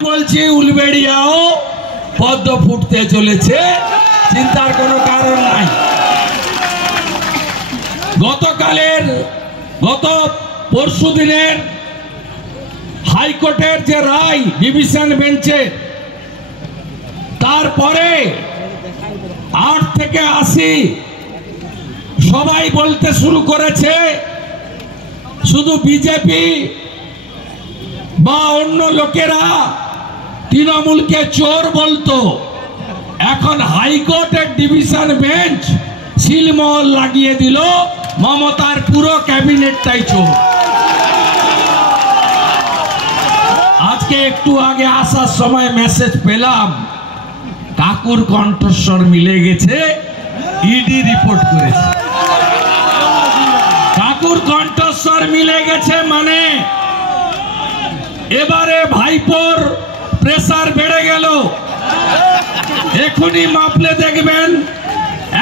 বলছি উলবেড়িয়াও পদ্ম ফুটতে চলেছে, চিন্তার কোনো কারণ নাই। গত পরশু দিনের হাইকোর্টের যে রায় ডিভিশন বেঞ্চে, তারপরে 8 থেকে 80 সবাই বলতে শুরু করেছে শুধু বিজেপি বা অন্য লোকেরা তৃণমূলকে চোর বলতো। এখন হাইকোর্টের ডিভিশন বেঞ্চ সিলমোহর লাগিয়ে দিল, মমতার পুরো ক্যাবিনেটটাই চোর। আজকে একটু আগে আসার সময় মেসেজ পেলাম, কাকুর কণ্ঠস্বর মিলে গেছে, ইডি রিপোর্ট করেছে। কাকুর কণ্ঠস্বর মিলে গেছে মানে এবারে ভাইপোর প্রেসার বেড়ে গেল। এখনই মাপলে দেখবেন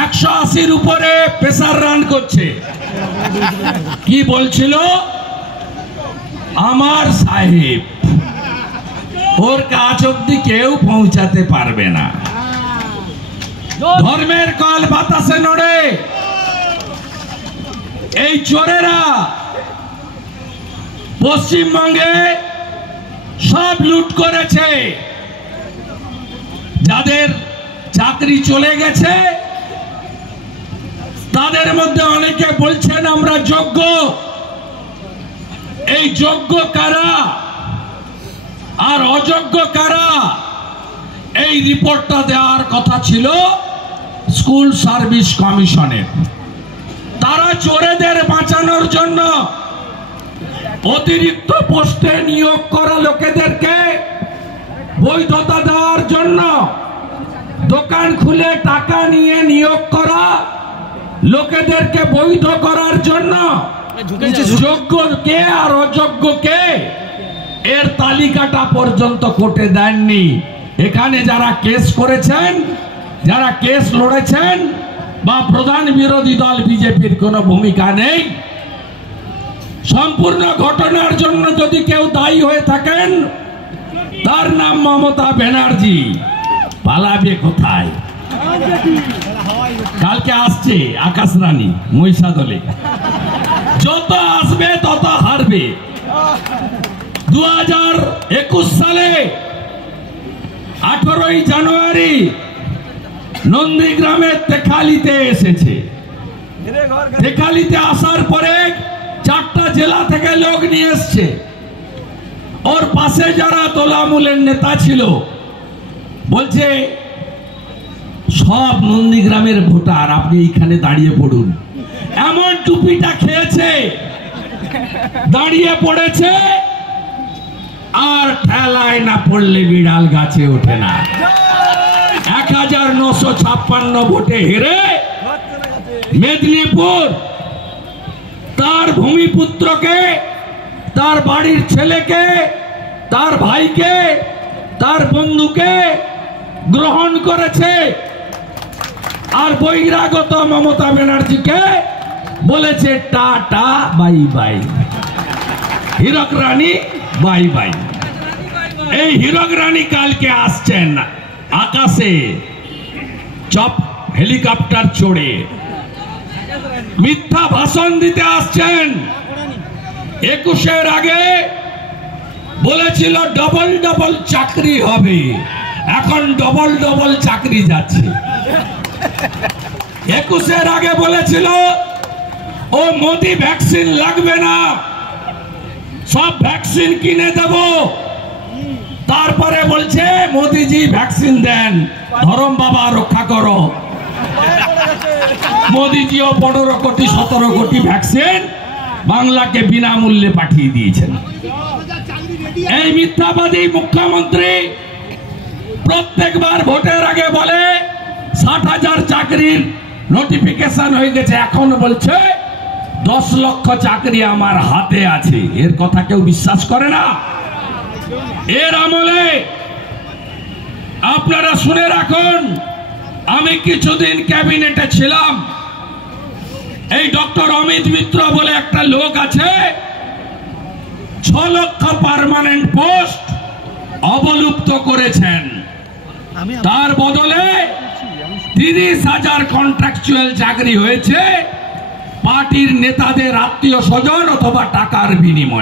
180-র উপরে প্রেসার রান করছে। কি বলছিল? আমার সাহেব, ওর কাছ অব্দি কেউ পৌঁছাতে পারবে না। ধর্মের কল বাতাসে নড়ে। এই চোরেরা পশ্চিমবঙ্গে সব লুট করেছে। যাদের চাকরি চলে গেছে তাদের মধ্যে অনেকে বলছেন আমরা যোগ্য। এই যোগ্য কারা আর অযোগ্য কারা, এই রিপোর্টটা দেওয়ার কথা ছিল স্কুল সার্ভিস কমিশনের। তারা চোরেদের বাঁচানোর জন্য অতিরিক্ত পোস্টে নিয়োগ করা লোকেদেরকে বৈধতা দেওয়ার জন্য, দোকান খুলে টাকা নিয়ে নিয়োগ করা লোকেদেরকে বৈধ করার জন্য যোগ্য কে আর অযোগ্য কে এর তালিকাটা পর্যন্ত কোর্টে দেননি। এখানে যারা কেস করেছেন, যারা কেস লড়েছেন, বা প্রধান বিরোধী দল বিজেপির কোনো ভূমিকা নেই। সম্পূর্ণ ঘটনার জন্য যদি কেউ দায়ী হয়ে থাকেন, তার নাম মমতা ব্যানার্জি। পালাবে কোথায়? কালকে আসছে আকাশ রানী মহিষাদলে, যত আসবে তত হারবে। 2021 সালে 18ই জানুয়ারি নন্দীগ্রামের তেখালিতে এসেছে। তেখালিতে আসার পরে 4টা জেলা থেকে লোক নিয়ে এসছে। ওর পাশে যারা তোলামূলের নেতা ছিল বলছে সব নন্দীগ্রামের ভোটার, আপনি এইখানে দাঁড়িয়ে পড়ুন। এমন টুপিটা খেয়েছে, দাঁড়িয়ে পড়েছে, আর ঠেলায় না পড়লে বিড়াল গাছে ওঠে না। 1956 ভোটে হেরে মেদিনীপুর তার ভূমিপুত্রকে, তার বাড়ির ছেলেকে, তার ভাইকে, তার বন্ধুকে গ্রহণ করেছে। আর বহিরাগত মমতা ব্যানার্জিকে বলেছে টাটা বাই বাই, হীরক রানী বাই বাই। এই হীরক রানী কালকে আসছেন আকাশে চপ হেলিকপ্টার চড়ে, মিথ্যা ভাষণ দিতে আসছেন। 21-এর আগে বলেছিল ডবল ডবল চাকরি হবে, এখন ডবল ডবল চাকরি যাচ্ছে। 21-এর আগে বলেছিল ও মোদি ভ্যাকসিন লাগবে না, সব ভ্যাকসিন কিনে দেব। তারপরে বলছে মোদিজি ভ্যাকসিন দেন, ধরম বাবা রক্ষা করো। মোদিজিও 15 কোটি 17 কোটি ভ্যাকসিন বাংলাকে বিনামূল্যে পাঠিয়ে দিয়েছেন। এই মিথ্যাবাদী মুখ্যমন্ত্রী প্রত্যেকবার ভোটের আগে বলে 60,000 চাকরির নোটিফিকেশন হয়ে গেছে, এখন বলছে 10 লক্ষ চাকরি আমার হাতে আছে। এর কথা কেউ বিশ্বাস করে না। এর আমলে আপনারা শুনে রাখুন, আমি কিছুদিন ক্যাবিনেটে ছিলাম। এই ডক্টর অমিত মিত্র বলে একটা লোক আছে, 6 লক্ষ পার্মানেন্ট পোস্ট অবলুপ্ত করেছেন। তার বদলে 30,000 কন্ট্রাকচুয়াল চাকরি হয়েছে পার্টির নেতাদের আত্মীয় স্বজন অথবা টাকার বিনিময়ে।